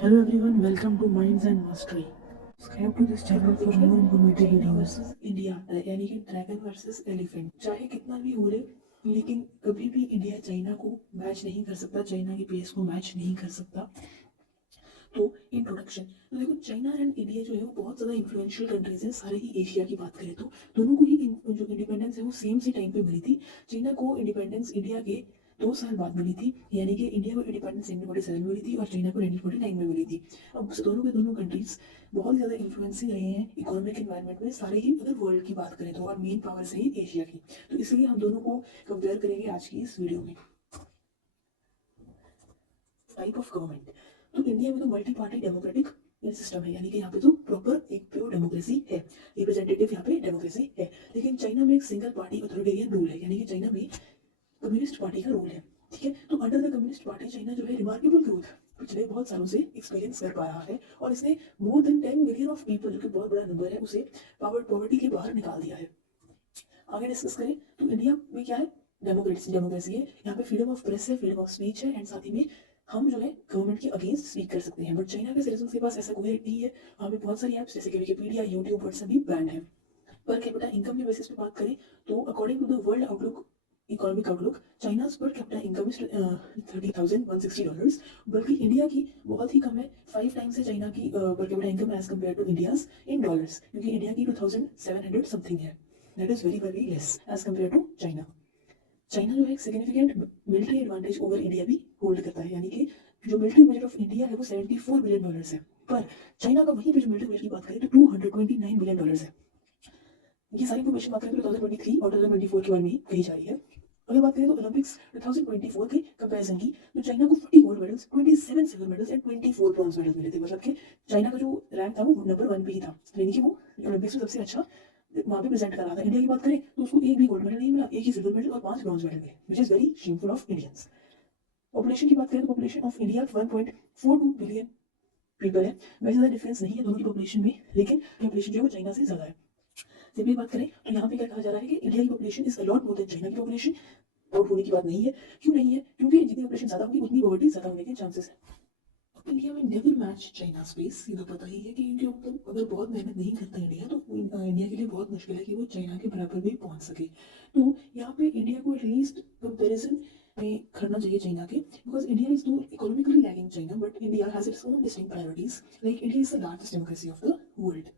Hello everyone, welcome to Minds and Mastery. Subscribe to this channel for more informative videos. India यानी कि dragon versus elephant, चाहे कितना भी हो ले, लेकिन कभी भी इंडिया चाइना को मैच नहीं कर सकता, चाइना की पेस को मैच नहीं कर सकता। तो इंट्रोडक्शन, तो देखो चाइना एंड इंडिया जो है वो बहुत ज़्यादा इन्फ्लुएंशियल कंट्रीज हैं। सारे ही एशिया की बात करें तो दोनों को ही जो इंडिपेंडेंस है वो सेम सी टाइम पे मिली थी। चाइना को इंडिपेंडेंस इंडिया के 2 साल बाद मिली थी, यानी कि इंडिया को इंडिपेंडेंस 1947 में मिली थी और चाइना को 1949 में मिली थी। अब दोनों के दोनों कंट्रीज बहुत ज़्यादा इन्फ्लुएंसिंग रहे हैं इकोनॉमिक इन्वायरमेंट में, सारे ही अगर वर्ल्ड की बात करें तो, और मेन पावर से ही एशिया की। तो इसलिए हम दोनों को कंपेयर करेंगे आज की इस वीडियो में। टाइप ऑफ गवर्नमेंट, तो इंडिया में तो मल्टी पार्टी डेमोक्रेटिक सिस्टम है, यानी कि यहाँ पे तो प्रॉपर एक प्योर डेमोक्रेसी है, रिप्रेजेंटेटिव यहाँ पे डेमोक्रेसी है। लेकिन चाइना में एक सिंगल पार्टी अथॉरिटेरियन रूल है, यानी कि चाइना में कम्युनिस्ट पार्टी का रूल है। ठीक है, तो under the communist party China जो है रिमार्केबल ग्रोथ पिछले बहुत सालों से एक्सपीरियंस कर पा रहा है, और इसने more than 10 million of people, जो कि बहुत बड़ा नंबर है, उसे पॉवर्टी के बाहर निकाल दिया है। आगे डिस्कस करें तो इंडिया में क्या है, डेमोक्रेसी डेमोक्रेसी है, यहाँ पे फ्रीडम ऑफ प्रेस है, फ्रीडम ऑफ स्पीच है, एंड साथ ही में हम जो है गवर्नमेंट के अगेंस्ट स्पीक कर सकते हैं। बट चाइना के सिटीजन के पास ऐसा कोई राइट नहीं है। वहाँ पे बहुत सारी ऐप्स जैसे कि विकिपीडिया, यूट्यूब, व्हाट्सएप भी बैंड है। पर कैपिटा इनकम के बेसिस पे बात करें तो according to the world outlook, economic outlook, China's per capita income is $30,160, बल्कि इंडिया की बहुत ही कम है, 5 टाइम्स है चाइना की per capita income as compare to India's in dollars, क्योंकि इंडिया की 2700 समथिंग है। That is very very less as compare to China. China जो है एक significant military advantage over India भी होल्ड करता है, यानी कि जो मिलिट्री बजट ऑफ इंडिया है वो $74 बिलियन है, पर चाइना का वहीं पे जो मिलिट्री बजट की बात करें तो $229 बिलियन है। ये सारी इन्फॉर्मेशन बात करें तो 2023 और 2024 के बारे में ही कही जा रही है। अगर बात करें तो ओलंपिक्स 2024 के कंपैरिजन की, तो चाइना को 40 gold medals, 27 silver medals and 24 bronze medals मिले थे। मतलब कि चाइना का जो रैंक था वो नंबर 1 पे ही था, यानी कि वो ओलंपिक्स में सबसे अच्छा वहाँ पे प्रेजेंट कर रहा था। इंडिया की बात करें तो उसको एक भी गोल्ड मेडल नहीं मिला, एक ही सिल्वर मेडल और 5 ब्रॉन्ज मेडल मिले, which is very shameful of Indians. Population की बात करें तो population of India 1.42 billion people है। वैसे ज़्यादा डिफरेंस नहीं है दोनों की पॉपुलेशन में, लेकिन पॉपुलेशन जो है वो चाइना से ज़्यादा है। सिंपली बात करें तो यहाँ पे क्या कहा जा रहा है कि इंडिया की population is a lot more than China की पॉपुलेशन। आउट होने की बात नहीं है। क्यों नहीं है? क्योंकि जितनी पॉपुलेशन ज्यादा होगी उतनी पॉवर्टी ज्यादा होने के चांसेस है। इंडिया में नेवर मैच चाइना स्पेस, ये तो पता ही है कि क्योंकि अगर बहुत मेहनत नहीं करता इंडिया तो इंडिया के लिए बहुत मुश्किल है कि वो चाइना के बराबर भी पहुंच सके। तो यहाँ पे इंडिया को एटलीस्ट कंपेरिजन में करना चाहिए चाइना के, because India is not economically lagging China, but India has its own distinct priorities. Like India is the largest democracy of the world,